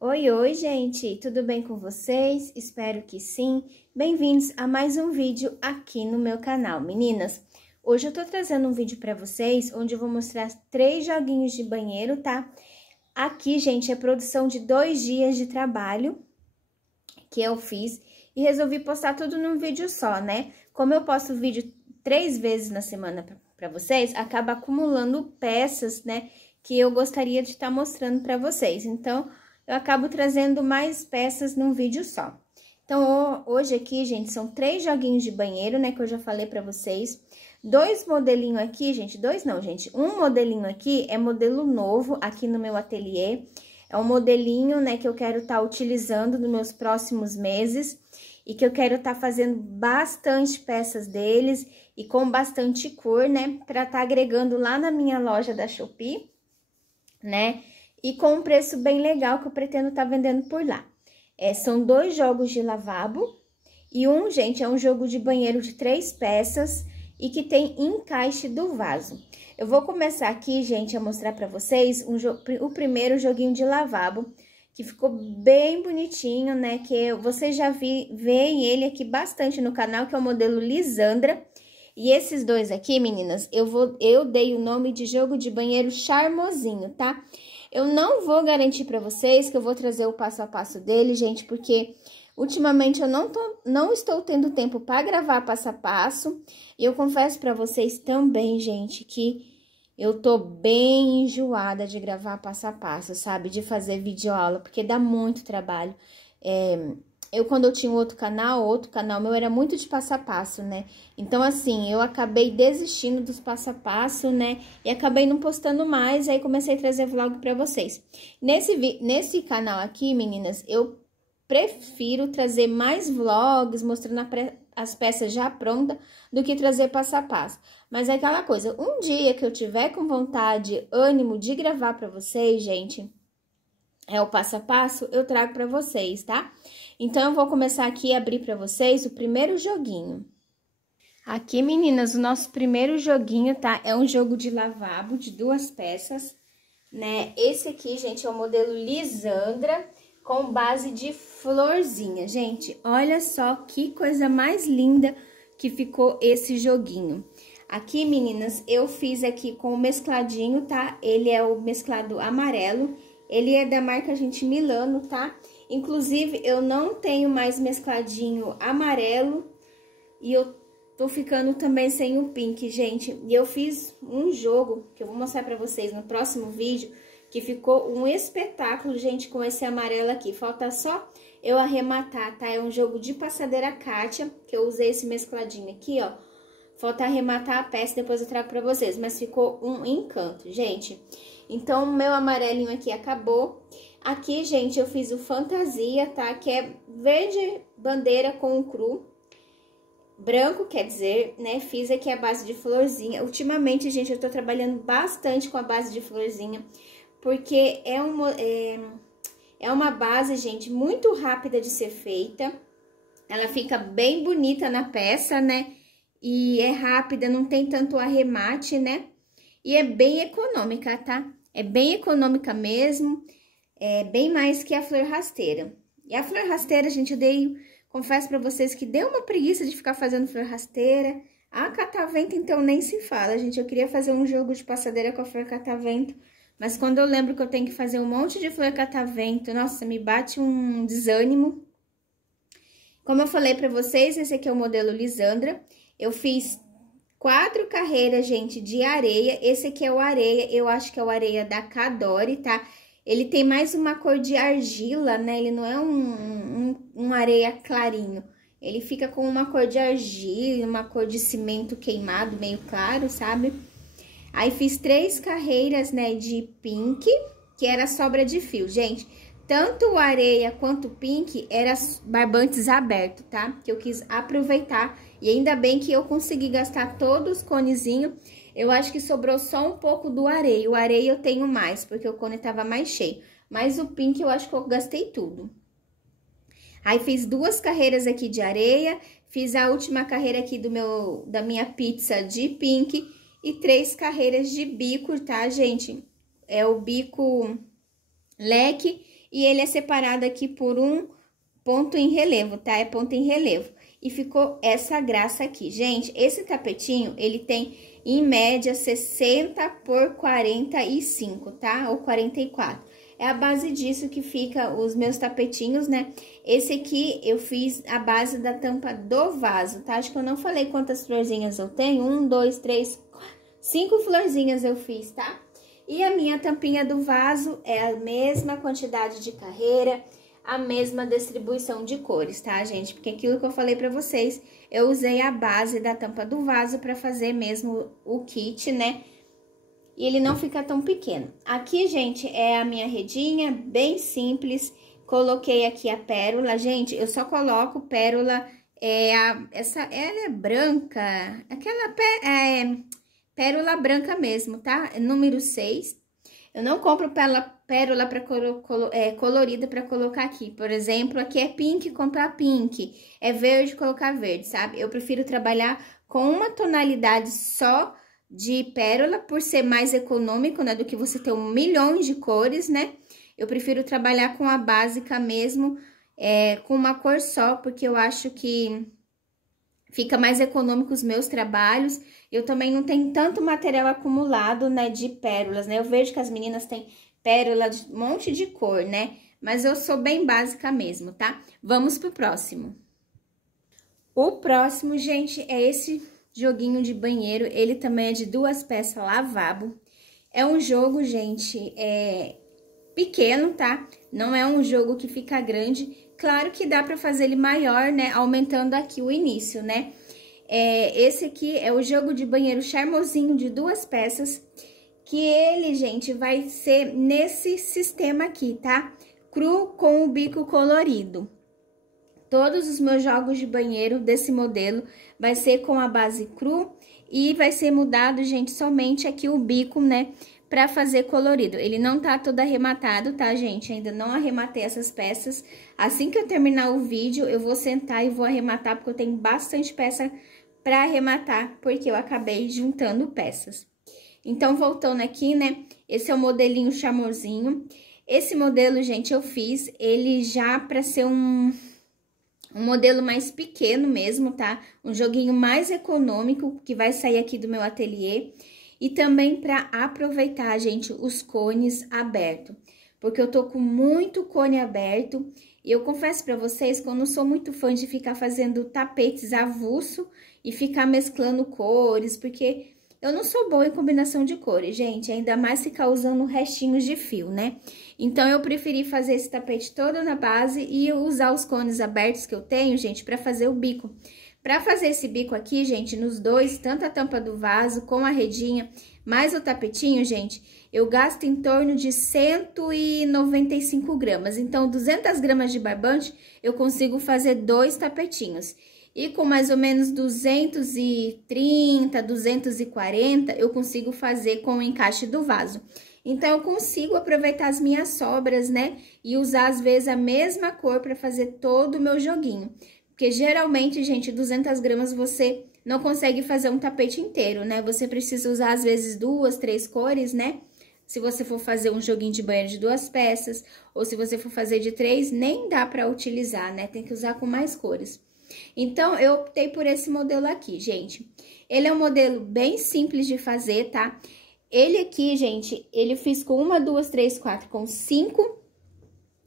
Oi, oi, gente! Tudo bem com vocês? Espero que sim. Bem-vindos a mais um vídeo aqui no meu canal, meninas. Hoje eu tô trazendo um vídeo pra vocês, onde eu vou mostrar 3 joguinhos de banheiro, tá? Aqui, gente, é produção de 2 dias de trabalho que eu fiz e resolvi postar tudo num vídeo só, né? Como eu posto vídeo 3 vezes na semana pra vocês, acaba acumulando peças, né? Que eu gostaria de estar mostrando pra vocês. Então, eu acabo trazendo mais peças num vídeo só. Então, hoje aqui, gente, são 3 joguinhos de banheiro, né, que eu já falei pra vocês. 2 modelinhos aqui, gente, 2 não, gente. Um modelinho aqui é modelo novo aqui no meu ateliê. É um modelinho, né, que eu quero estar utilizando nos meus próximos meses. E que eu quero estar fazendo bastante peças deles e com bastante cor, né, pra estar agregando lá na minha loja da Shopee, né? E com um preço bem legal que eu pretendo estar vendendo por lá. São 2 jogos de lavabo e gente, é um jogo de banheiro de 3 peças e que tem encaixe do vaso. Eu vou começar aqui, gente, a mostrar pra vocês o primeiro joguinho de lavabo, que ficou bem bonitinho, né? Que vocês já veem ele aqui bastante no canal, que é o modelo Lisandra. E esses 2 aqui, meninas, eu dei o nome de jogo de banheiro charmosinho, tá? Eu não vou garantir pra vocês que eu vou trazer o passo a passo dele, gente, porque ultimamente eu não estou tendo tempo pra gravar passo a passo. E eu confesso pra vocês também, gente, que eu tô bem enjoada de gravar passo a passo, sabe? De fazer videoaula, porque dá muito trabalho. Quando eu tinha outro canal meu era muito de passo a passo, né? Então, assim, eu acabei desistindo dos passo a passo, né? E acabei não postando mais, aí comecei a trazer vlog pra vocês. Nesse canal aqui, meninas, eu prefiro trazer mais vlogs, mostrando as peças já prontas, do que trazer passo a passo. Mas é aquela coisa, um dia que eu tiver com vontade, ânimo de gravar pra vocês, gente, o passo a passo, eu trago pra vocês, tá? Então, eu vou começar aqui a abrir pra vocês o primeiro joguinho. Aqui, meninas, o nosso primeiro joguinho, tá? É um jogo de lavabo de 2 peças, né? Esse aqui, gente, é o modelo Lisandra, com base de florzinha. Gente, olha só que coisa mais linda que ficou esse joguinho. Aqui, meninas, eu fiz aqui com o mescladinho, tá? Ele é o mesclado amarelo. Ele é da marca Gente Milano, tá? Inclusive, eu não tenho mais mescladinho amarelo e eu tô ficando também sem o pink, gente. E eu fiz um jogo que eu vou mostrar pra vocês no próximo vídeo, que ficou um espetáculo, gente, com esse amarelo aqui. Falta só eu arrematar, tá? É um jogo de passadeira Kátia, que eu usei esse mescladinho aqui, ó. Falta arrematar a peça, depois eu trago pra vocês, mas ficou um encanto, gente. Então, o meu amarelinho aqui acabou. Aqui, gente, eu fiz o Fantasia, tá? Que é verde bandeira com o cru. Branco, quer dizer, né? Fiz aqui a base de florzinha. Ultimamente, gente, eu tô trabalhando bastante com a base de florzinha. Porque é uma base, gente, muito rápida de ser feita. Ela fica bem bonita na peça, né? E é rápida, não tem tanto arremate, né? E é bem econômica, tá? É bem econômica mesmo, é bem mais que a flor rasteira. E a flor rasteira, gente, confesso pra vocês que deu uma preguiça de ficar fazendo flor rasteira. A catavento, então, nem se fala, gente. Eu queria fazer um jogo de passadeira com a flor catavento, mas quando eu lembro que eu tenho que fazer um monte de flor catavento, nossa, me bate um desânimo. Como eu falei pra vocês, esse aqui é o modelo Lisandra. Eu fiz 4 carreiras, gente, de areia. Esse aqui é o areia, eu acho que é o areia da Cadore, tá? Ele tem mais uma cor de argila, né? Ele não é um areia clarinho. Ele fica com uma cor de argila, uma cor de cimento queimado, meio claro, sabe? Aí fiz 3 carreiras, né, de pink, que era sobra de fio. Gente, tanto o areia quanto o pink era barbantes aberto, tá? Que eu quis aproveitar. E ainda bem que eu consegui gastar todos os conezinhos. Eu acho que sobrou só um pouco do areia. O areia eu tenho mais, porque o cone tava mais cheio. Mas o pink eu acho que eu gastei tudo. Aí fiz 2 carreiras aqui de areia. Fiz a última carreira aqui da minha pizza de pink. E 3 carreiras de bico, tá, gente? É o bico leque e ele é separado aqui por um ponto em relevo, tá? É ponto em relevo. E ficou essa graça aqui. Gente, esse tapetinho, ele tem, em média, 60 por 45, tá? Ou 44. É a base disso que fica os meus tapetinhos, né? Esse aqui eu fiz a base da tampa do vaso, tá? Acho que eu não falei quantas florzinhas eu tenho. 1, 2, 3, 5 florzinhas eu fiz, tá? E a minha tampinha do vaso é a mesma quantidade de carreira, a mesma distribuição de cores, tá, gente? Porque aquilo que eu falei pra vocês, eu usei a base da tampa do vaso pra fazer mesmo o kit, né? E ele não fica tão pequeno. Aqui, gente, é a minha redinha, bem simples. Coloquei aqui a pérola. Gente, eu só coloco pérola, ela é branca, aquela pérola branca mesmo, tá? Número 6. Eu não compro pérola pra colorida pra colocar aqui. Por exemplo, aqui é pink, comprar pink. É verde, colocar verde, sabe? Eu prefiro trabalhar com uma tonalidade só de pérola, por ser mais econômico, né? Do que você ter 1 milhão de cores, né? Eu prefiro trabalhar com a básica mesmo, com uma cor só, porque eu acho que fica mais econômico os meus trabalhos. Eu também não tenho tanto material acumulado, né, de pérolas, né? Eu vejo que as meninas têm pérola de um monte de cor, né? Mas eu sou bem básica mesmo, tá? Vamos pro próximo. O próximo, gente, é esse joguinho de banheiro. Ele também é de 2 peças lavabo. É um jogo, gente, pequeno, tá? Não é um jogo que fica grande. Claro que dá pra fazer ele maior, né? Aumentando aqui o início, né? Esse aqui é o jogo de banheiro charmosinho de 2 peças. Que ele, gente, vai ser nesse sistema aqui, tá? Cru com o bico colorido. Todos os meus jogos de banheiro desse modelo vai ser com a base cru e vai ser mudado, gente, somente aqui o bico, né, pra fazer colorido. Ele não tá todo arrematado, tá, gente? Ainda não arrematei essas peças. Assim que eu terminar o vídeo, eu vou sentar e vou arrematar, porque eu tenho bastante peça pra arrematar, porque eu acabei juntando peças. Então, voltando aqui, né, esse é o modelinho charmosinho. Esse modelo, gente, eu fiz ele já pra ser um modelo mais pequeno mesmo, tá? Um joguinho mais econômico, que vai sair aqui do meu ateliê. E também para aproveitar, gente, os cones abertos. Porque eu tô com muito cone aberto. E eu confesso pra vocês que eu não sou muito fã de ficar fazendo tapetes avulso e ficar mesclando cores, porque eu não sou boa em combinação de cores, gente. Ainda mais ficar usando restinhos de fio, né? Então, eu preferi fazer esse tapete todo na base e usar os cones abertos que eu tenho, gente, pra fazer o bico. Pra fazer esse bico aqui, gente, nos dois, tanto a tampa do vaso com a redinha, mais o tapetinho, gente, eu gasto em torno de 195 gramas. Então, 200 gramas de barbante, eu consigo fazer 2 tapetinhos. E com mais ou menos 230, 240, eu consigo fazer com o encaixe do vaso. Então, eu consigo aproveitar as minhas sobras, né? E usar, às vezes, a mesma cor para fazer todo o meu joguinho. Porque, geralmente, gente, 200 gramas você não consegue fazer um tapete inteiro, né? Você precisa usar, às vezes, 2, 3 cores, né? Se você for fazer um joguinho de banheiro de 2 peças, ou se você for fazer de 3, nem dá para utilizar, né? Tem que usar com mais cores. Então, eu optei por esse modelo aqui, gente. Ele é um modelo bem simples de fazer, tá? Ele aqui, gente, ele fiz com 1, 2, 3, 4, com 5.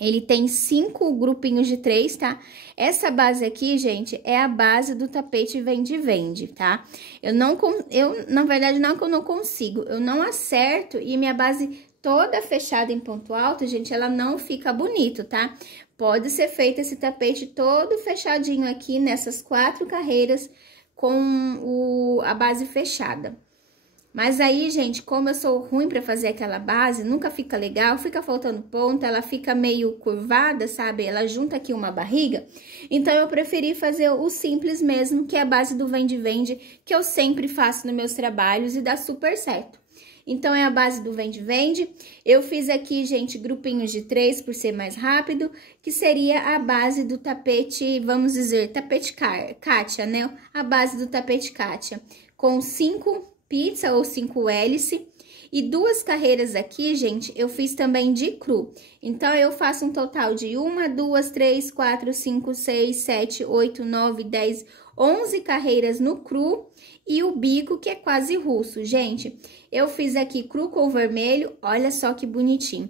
Ele tem 5 grupinhos de 3, tá? Essa base aqui, gente, é a base do tapete vende-vende, tá? Na verdade, não que eu não consigo, eu não acerto e minha base toda fechada em ponto alto, gente, ela não fica bonito, tá? Pode ser feito esse tapete todo fechadinho aqui nessas 4 carreiras com a base fechada. Mas aí, gente, como eu sou ruim pra fazer aquela base, nunca fica legal, fica faltando ponta, ela fica meio curvada, sabe? Ela junta aqui uma barriga. Então, eu preferi fazer o simples mesmo, que é a base do vende-vende, que eu sempre faço nos meus trabalhos e dá super certo. Então, é a base do vende-vende. Eu fiz aqui, gente, grupinhos de 3, por ser mais rápido, que seria a base do tapete, vamos dizer, tapete Kátia, né? A base do tapete Kátia, com 5 pizza ou 5 hélice. E 2 carreiras aqui, gente, eu fiz também de cru. Então, eu faço um total de 1, 2, 3, 4, 5, 6, 7, 8, 9, 10, 11 carreiras no cru e o bico, que é quase russo. Gente, eu fiz aqui cru com vermelho, olha só que bonitinho.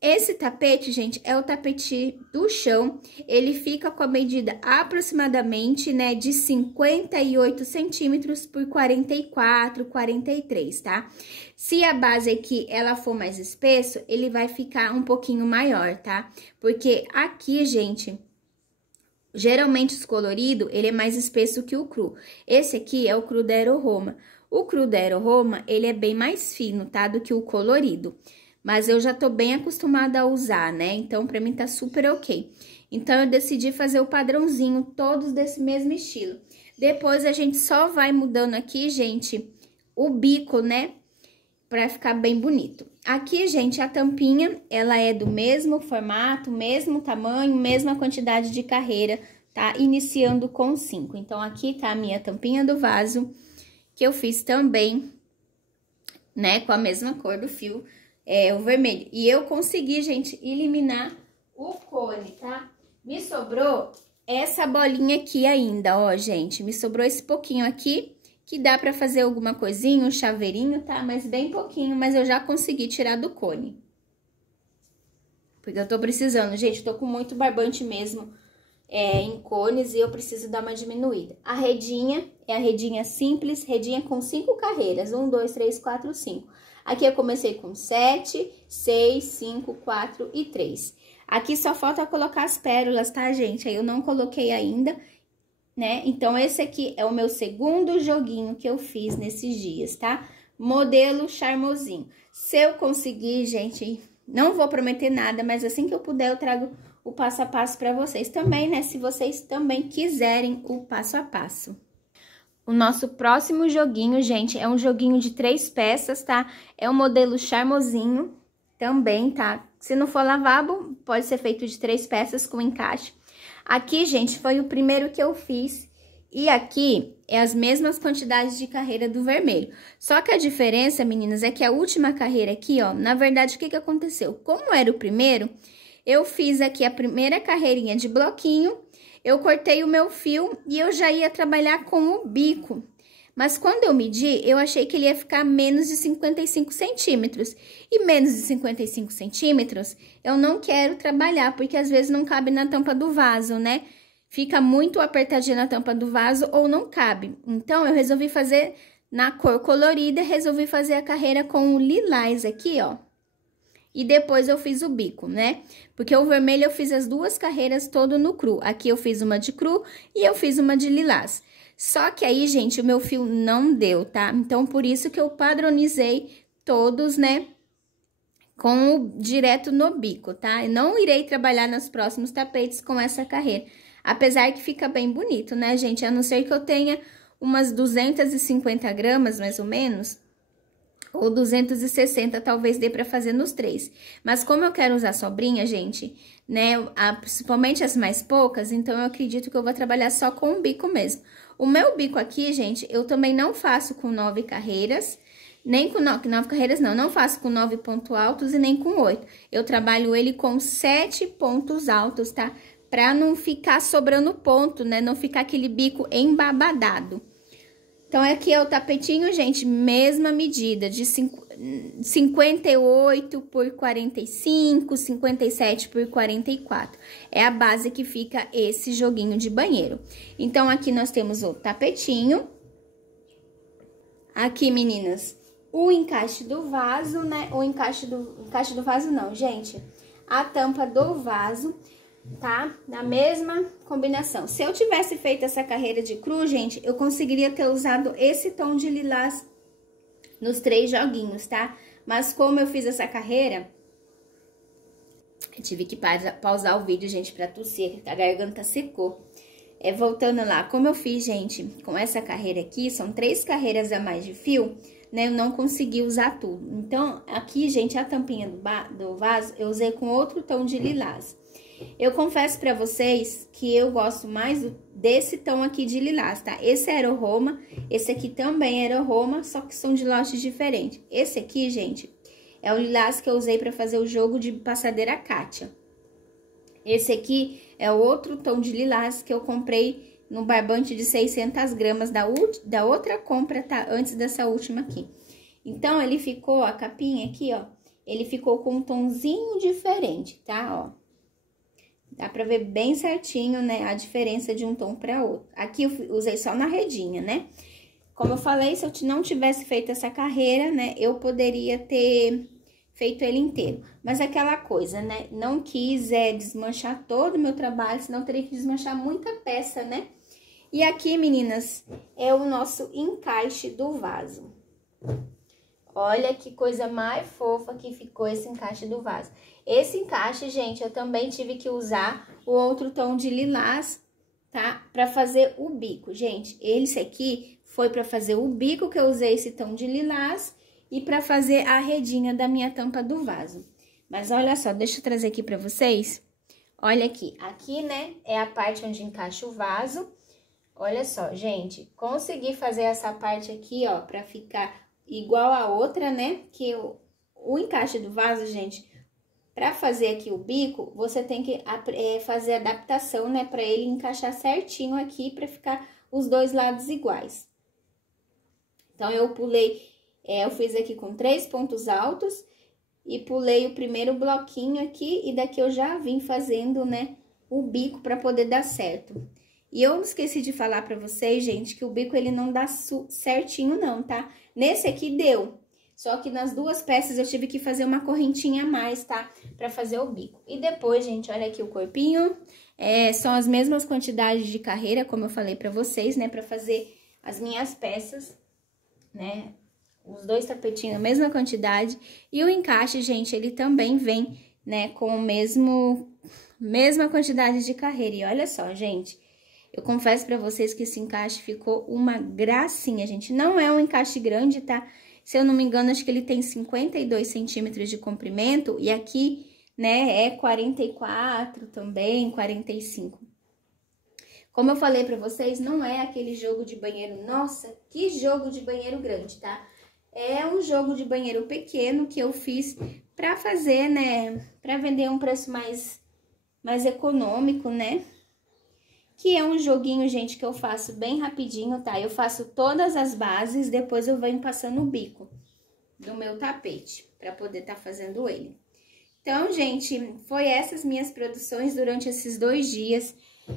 Esse tapete, gente, é o tapete do chão, ele fica com a medida aproximadamente, né, de 58 centímetros por 44, 43, tá? Se a base aqui, ela for mais espesso, ele vai ficar um pouquinho maior, tá? Porque aqui, gente, geralmente os colorido, ele é mais espesso que o cru. Esse aqui é o cru da Aero Roma. O cru da Aero Roma, ele é bem mais fino, tá? Do que o colorido. Mas eu já tô bem acostumada a usar, né? Então, pra mim tá super ok. Então, eu decidi fazer o padrãozinho, todos desse mesmo estilo. Depois, a gente só vai mudando aqui, gente, o bico, né? Pra ficar bem bonito. Aqui, gente, a tampinha, ela é do mesmo formato, mesmo tamanho, mesma quantidade de carreira, tá? Iniciando com 5. Então, aqui tá a minha tampinha do vaso, que eu fiz também, né? Com a mesma cor do fio. O vermelho. E eu consegui, gente, eliminar o cone, tá? Me sobrou essa bolinha aqui ainda, ó, gente. Me sobrou esse pouquinho aqui, que dá pra fazer alguma coisinha, um chaveirinho, tá? Mas bem pouquinho, mas eu já consegui tirar do cone. Porque eu tô precisando, gente, tô com muito barbante mesmo em cones e eu preciso dar uma diminuída. A redinha é a redinha simples, redinha com 5 carreiras. 1, 2, 3, 4, 5. Aqui eu comecei com 7, 6, 5, 4 e 3. Aqui só falta colocar as pérolas, tá, gente? Aí eu não coloquei ainda, né? Então, esse aqui é o meu segundo joguinho que eu fiz nesses dias, tá? Modelo charmosinho. Se eu conseguir, gente, não vou prometer nada, mas assim que eu puder, eu trago o passo a passo pra vocês também, né? Se vocês também quiserem o passo a passo. O nosso próximo joguinho, gente, é um joguinho de 3 peças, tá? É um modelo charmosinho também, tá? Se não for lavabo, pode ser feito de 3 peças com encaixe. Aqui, gente, foi o primeiro que eu fiz. E aqui é as mesmas quantidades de carreira do vermelho. Só que a diferença, meninas, é que a última carreira aqui, ó, na verdade, o que aconteceu? Como era o primeiro, eu fiz aqui a primeira carreirinha de bloquinho. Eu cortei o meu fio e eu já ia trabalhar com o bico. Mas quando eu medi, eu achei que ele ia ficar menos de 55 centímetros. E menos de 55 centímetros, eu não quero trabalhar, porque às vezes não cabe na tampa do vaso, né? Fica muito apertadinha na tampa do vaso ou não cabe. Então, eu resolvi fazer na cor colorida, resolvi fazer a carreira com o lilás aqui, ó. E depois eu fiz o bico, né? Porque o vermelho eu fiz as 2 carreiras todo no cru. Aqui eu fiz uma de cru e eu fiz uma de lilás. Só que aí, gente, o meu fio não deu, tá? Então, por isso que eu padronizei todos, né? Direto no bico, tá? Eu não irei trabalhar nos próximos tapetes com essa carreira. Apesar que fica bem bonito, né, gente? A não ser que eu tenha umas 250 gramas, mais ou menos, ou 260, talvez dê pra fazer nos 3. Mas como eu quero usar sobrinha, gente, né, principalmente as mais poucas, então eu acredito que eu vou trabalhar só com o bico mesmo. O meu bico aqui, gente, eu também não faço com 9 carreiras, nem com 9 carreiras não faço com 9 pontos altos e nem com 8. Eu trabalho ele com 7 pontos altos, tá? Pra não ficar sobrando ponto, né, não ficar aquele bico embabadado. Então, aqui é o tapetinho, gente, mesma medida, de 58 por 45, 57 por 44. É a base que fica esse joguinho de banheiro. Então, aqui nós temos o tapetinho. Aqui, meninas, o encaixe do vaso, né? O encaixe do vaso não, gente. A tampa do vaso, tá? Na mesma combinação. Se eu tivesse feito essa carreira de cru, gente, eu conseguiria ter usado esse tom de lilás nos 3 joguinhos, tá? Mas como eu fiz essa carreira, eu tive que pausar o vídeo, gente, pra tossir, a garganta secou. Voltando lá, como eu fiz, gente, com essa carreira aqui, são 3 carreiras a mais de fio, né, eu não consegui usar tudo. Então, aqui, gente, a tampinha do vaso, eu usei com outro tom de lilás. Eu confesso pra vocês que eu gosto mais desse tom aqui de lilás, tá? Esse é Aeroroma, esse aqui também é Aeroroma, só que são de lotes diferentes. Esse aqui, gente, é o lilás que eu usei pra fazer o jogo de passadeira Kátia. Esse aqui é o outro tom de lilás que eu comprei no barbante de 600 gramas da outra compra, tá? Antes dessa última aqui. Então, ele ficou, a capinha aqui, ó, ele ficou com um tomzinho diferente, tá? Ó. Dá pra ver bem certinho, né, a diferença de um tom pra outro. Aqui eu usei só na redinha, né? Como eu falei, se eu não tivesse feito essa carreira, né, eu poderia ter feito ele inteiro. Mas aquela coisa, né, não quis desmanchar todo o meu trabalho, senão eu teria que desmanchar muita peça, né? E aqui, meninas, é o nosso encaixe do vaso. Olha que coisa mais fofa que ficou esse encaixe do vaso. Esse encaixe, gente, eu também tive que usar o outro tom de lilás, tá? Pra fazer o bico. Gente, esse aqui foi pra fazer o bico que eu usei esse tom de lilás e pra fazer a redinha da minha tampa do vaso. Mas olha só, deixa eu trazer aqui pra vocês. Olha aqui. Aqui, né, é a parte onde encaixa o vaso. Olha só, gente, consegui fazer essa parte aqui, ó, pra ficar igual a outra, né? Que o encaixe do vaso, gente, pra fazer aqui o bico, você tem que fazer adaptação, né? Pra ele encaixar certinho aqui, pra ficar os dois lados iguais. Então, eu pulei, eu fiz aqui com 3 pontos altos e pulei o primeiro bloquinho aqui e daqui eu já vim fazendo, né, o bico pra poder dar certo. E eu esqueci de falar pra vocês, gente, que o bico ele não dá certinho não, tá? Nesse aqui deu, só que nas duas peças eu tive que fazer uma correntinha a mais, tá? Pra fazer o bico. E depois, gente, olha aqui o corpinho, são as mesmas quantidades de carreira, como eu falei pra vocês, né? Pra fazer as minhas peças, né? Os dois tapetinhos, a mesma quantidade. E o encaixe, gente, ele também vem, né, com o mesma quantidade de carreira. E olha só, gente, eu confesso pra vocês que esse encaixe ficou uma gracinha, gente. Não é um encaixe grande, tá? Se eu não me engano, acho que ele tem 52 centímetros de comprimento. E aqui, né, é 44 também, 45. Como eu falei pra vocês, não é aquele jogo de banheiro... Nossa, que jogo de banheiro grande, tá? É um jogo de banheiro pequeno que eu fiz pra fazer, né, pra vender um preço mais econômico, né? Que é um joguinho, gente, que eu faço bem rapidinho, tá? Eu faço todas as bases, depois eu venho passando o bico do meu tapete, pra poder tá fazendo ele. Então, gente, foi essas minhas produções durante esses 2 dias.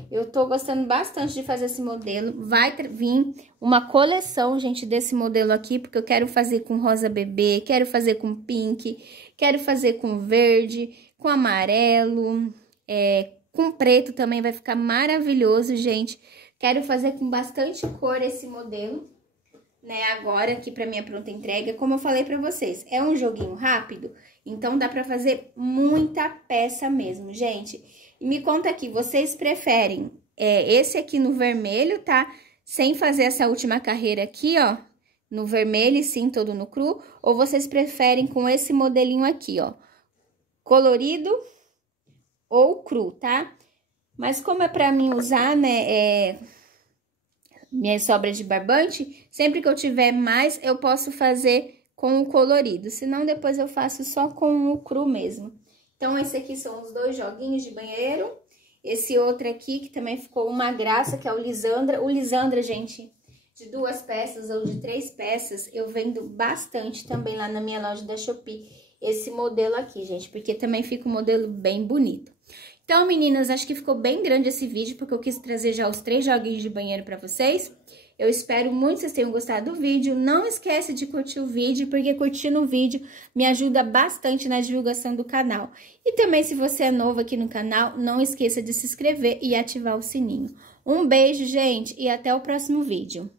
Eu tô gostando bastante de fazer esse modelo. Vai vir uma coleção, gente, desse modelo aqui, porque eu quero fazer com rosa bebê, quero fazer com pink, quero fazer com verde, com amarelo, com preto também vai ficar maravilhoso, gente. Quero fazer com bastante cor esse modelo, né, agora aqui pra minha pronta entrega. Como eu falei pra vocês, é um joguinho rápido, então dá pra fazer muita peça mesmo, gente. E me conta aqui, vocês preferem esse aqui no vermelho, tá? Sem fazer essa última carreira aqui, ó, no vermelho e sim todo no cru, ou vocês preferem com esse modelinho aqui, ó, colorido ou cru, tá? Mas como é pra mim usar, né, minha sobra de barbante, sempre que eu tiver mais, eu posso fazer com o colorido, senão depois eu faço só com o cru mesmo. Então, esse aqui são os 2 joguinhos de banheiro, esse outro aqui que também ficou uma graça, que é o Lisandra. O Lisandra, gente, de 2 peças ou de 3 peças, eu vendo bastante também lá na minha loja da Shopee, esse modelo aqui, gente, porque também fica um modelo bem bonito. Então, meninas, acho que ficou bem grande esse vídeo, porque eu quis trazer já os 3 joguinhos de banheiro pra vocês. Eu espero muito que vocês tenham gostado do vídeo. Não esquece de curtir o vídeo, porque curtindo o vídeo me ajuda bastante na divulgação do canal. E também, se você é novo aqui no canal, não esqueça de se inscrever e ativar o sininho. Um beijo, gente, e até o próximo vídeo.